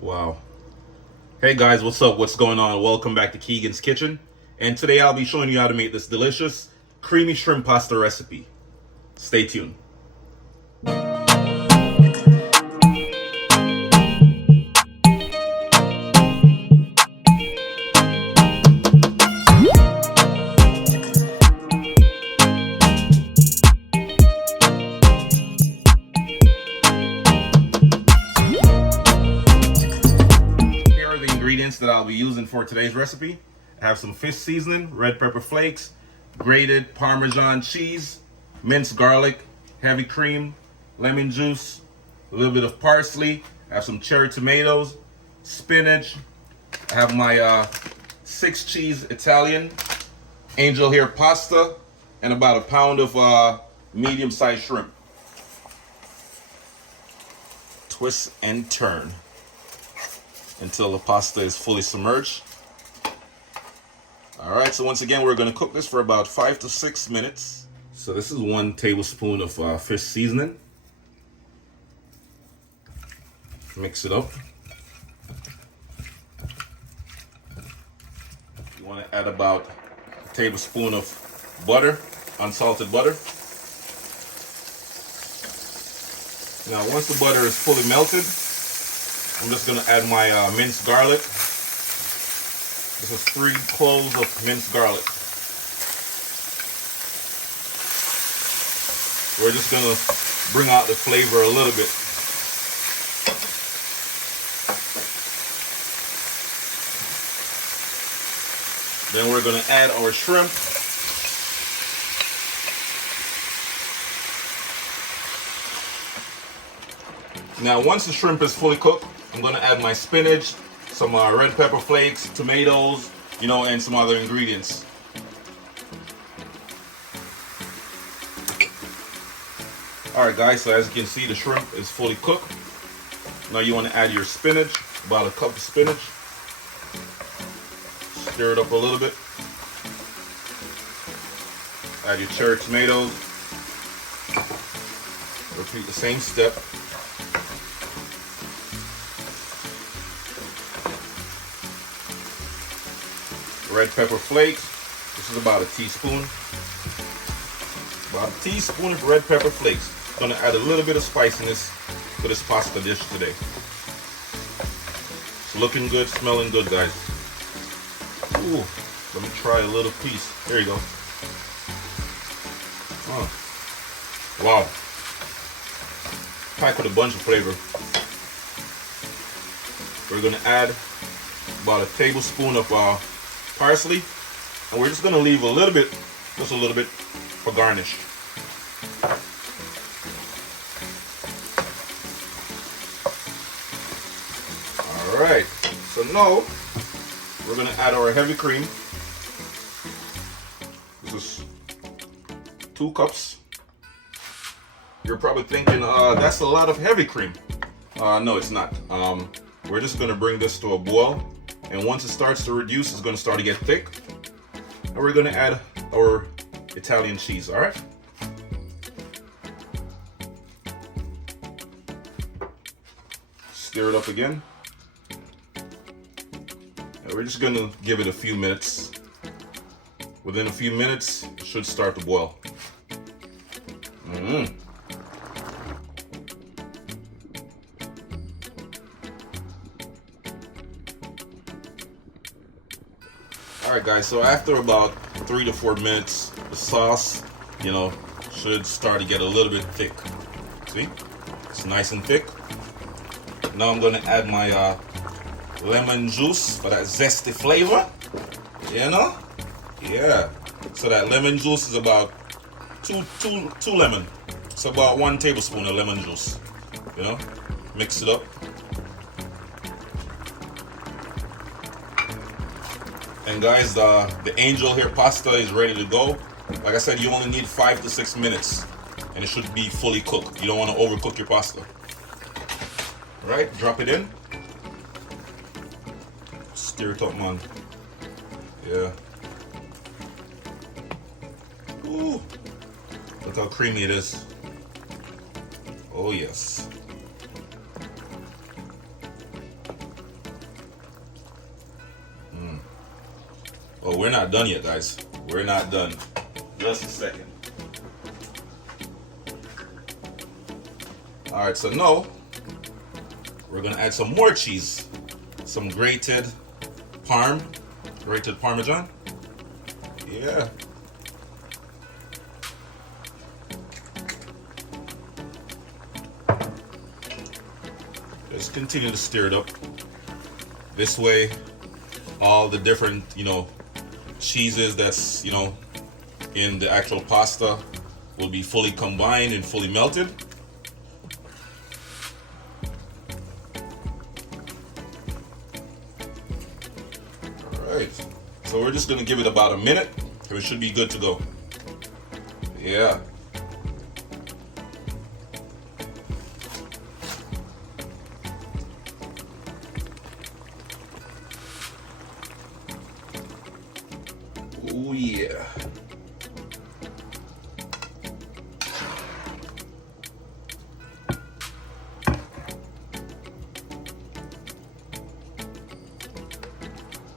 Wow. Hey guys, what's up? What's going on? Welcome back to Keegan's Kitchen. And today I'll be showing you how to make this delicious creamy shrimp pasta recipe. Stay tuned. Here are the ingredients that I'll be using for today's recipe. I have some fish seasoning, red pepper flakes, grated Parmesan cheese, minced garlic, heavy cream, lemon juice, a little bit of parsley. I have some cherry tomatoes, spinach. I have my 6-cheese Italian, angel hair pasta, and about a pound of medium-sized shrimp. Twist and turn until the pasta is fully submerged. All right, so once again, we're going to cook this for about 5 to 6 minutes. So this is 1 tablespoon of fish seasoning. Mix it up. You want to add about a tablespoon of butter, unsalted butter. Now, once the butter is fully melted, I'm just going to add my minced garlic. This is 3 cloves of minced garlic. We're just going to bring out the flavor a little bit. Then we're going to add our shrimp. Now, once the shrimp is fully cooked, I'm going to add my spinach, some red pepper flakes, tomatoes, and some other ingredients. Alright guys, so as you can see, the shrimp is fully cooked. Now you want to add your spinach, about a cup of spinach. Stir it up a little bit. Add your cherry tomatoes. Repeat the same step. Red pepper flakes. This is about a teaspoon. About a teaspoon of red pepper flakes. Gonna add a little bit of spiciness to this pasta dish today. It's looking good, smelling good, guys. Ooh, let me try a little piece. There you go. Oh, wow. Packed with a bunch of flavor. We're gonna add about a tablespoon of parsley, and we're just gonna leave a little bit, just a little bit, for garnish. All right, so now we're gonna add our heavy cream. This is 2 cups. You're probably thinking, that's a lot of heavy cream. No, it's not. We're just gonna bring this to a boil. And once it starts to reduce, it's going to start to get thick. And we're going to add our Italian cheese, all right? Stir it up again. And we're just going to give it a few minutes. Within a few minutes, it should start to boil. Alright guys, so after about 3 to 4 minutes, the sauce, should start to get a little bit thick. See? It's nice and thick. Now I'm going to add my lemon juice for that zesty flavor. Yeah. So that lemon juice is about two lemon. It's about 1 tablespoon of lemon juice. Mix it up. And guys, the angel hair pasta is ready to go. Like I said, you only need 5 to 6 minutes, and it should be fully cooked. You don't want to overcook your pasta. All right, drop it in. Stir it up, man. Yeah. Ooh, look how creamy it is. Oh yes. Oh, we're not done yet, guys. We're not done. Just a second. All right, so now we're gonna add some more cheese. Some grated Parmesan. Yeah. Just continue to stir it up. This way, all the different, cheeses that's, in the actual pasta will be fully combined and fully melted. Alright, so we're just gonna give it about a minute and it should be good to go. Yeah. Oh yeah.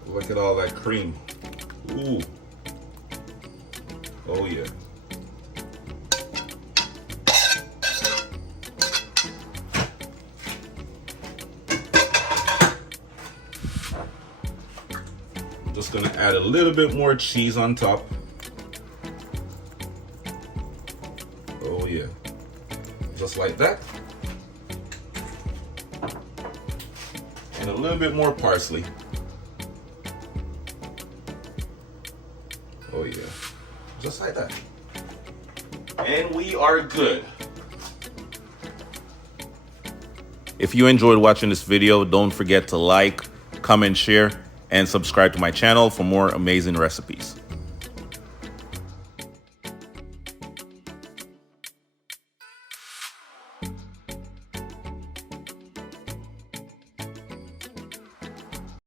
Look at all that cream. Ooh. Oh yeah. I'm just gonna add a little bit more cheese on top. Oh yeah. Just like that. And a little bit more parsley. Oh yeah, just like that. And we are good. If you enjoyed watching this video, don't forget to like, comment, share, and subscribe to my channel for more amazing recipes.